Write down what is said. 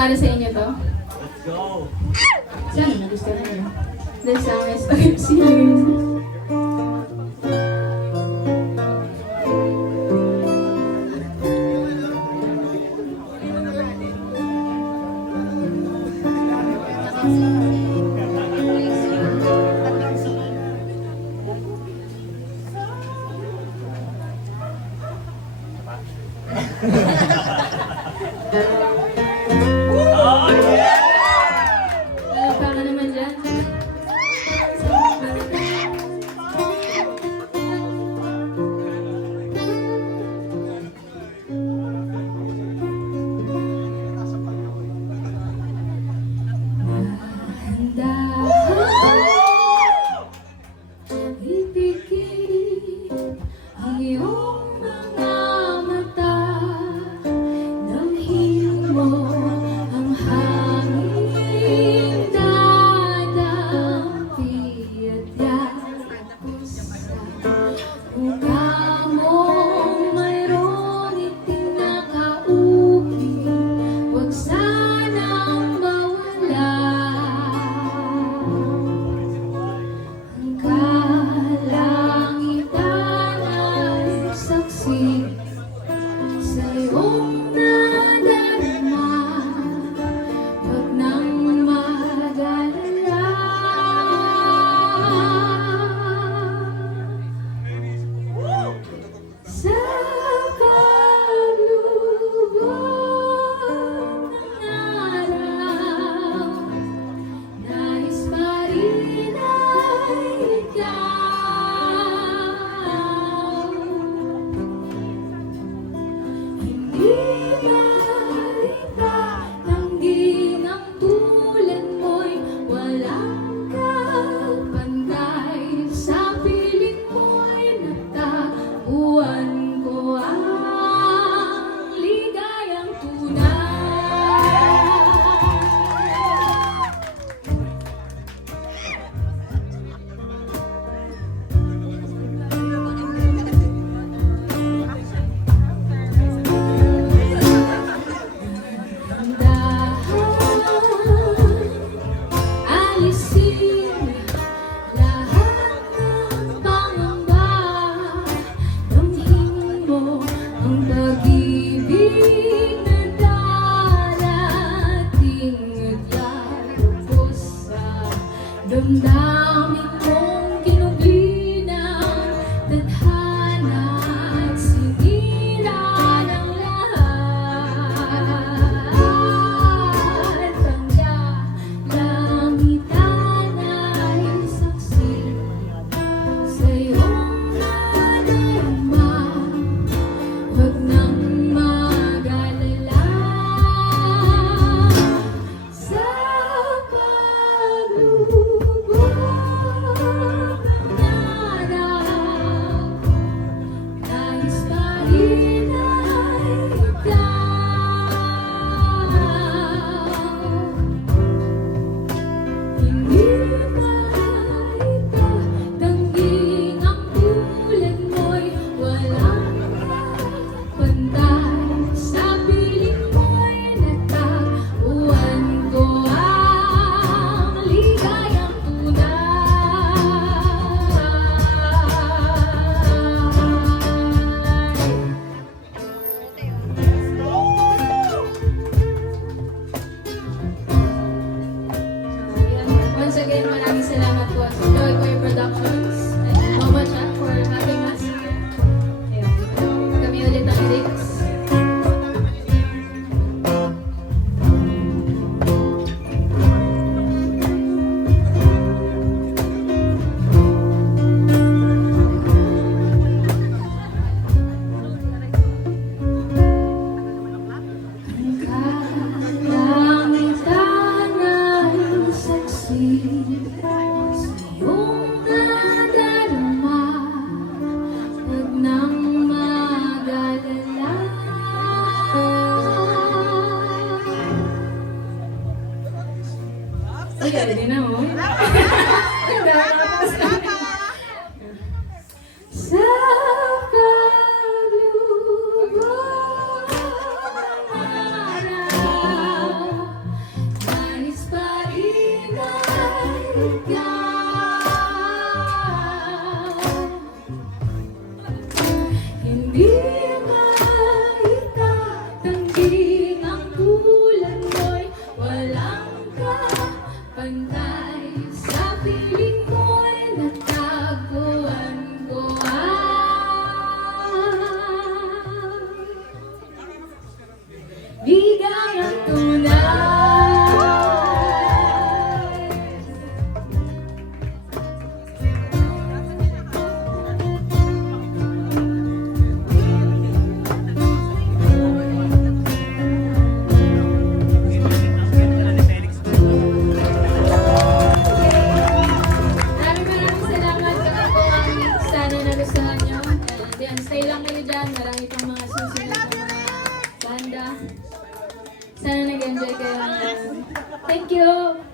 para sa inyo to. Let's go! Sana nagustuhan niyo. The song is OFC. Oh, yeah! Pa ka naman dyan. Handa ibigin ang iyong mga mata. Damhin mo ang hangin dadampi at yakap sa mukha mong mayroong itinakauki. Huwag sanang mawala. Ang kalangitan ay saksi sa iyong nadarama. Huwag nang mag-alala. Sa paglubog ng araw, nais pa rin ay ikaw. Hindi ba itatanggi ang tulad mo'y walang kapantay? Sa piling mo'y nagtapuan ko ang ligayang tunay. Alisin lahat ng pangamba. Damhin mo ang pag-ibig na darating at lalubos sa damdamin mong kinubli ng tadhana at sinira ng lahat. Ang kalangitan ay saksi sa iyong nadarama. Huwag nang mag-alala. Sa paglubog ng araw, nais pa rin ay ikaw. Hindi ba itatanggi ang tulad mo'y walang kapantay? Sa piling mo'y nagtapuan ko ang ligayang tunay. Once again, maraming salamat po sa Joy Boy Productions and Mama Chat for having us. Ayun. Kami ulit ang lyrics. Ang kalangitan ay saksi sa iyong nadarama. Huwag nang mag-alala. Ay, ready na mo? Sa paglubog ng araw, lang ang tunay. Maraming salamat kami po ang sana nagustuhan nyo. And yan, stay lang kayo dyan. Marami pang mga susunod na mga banda. Sana nag-enjoy kayo. Thank you!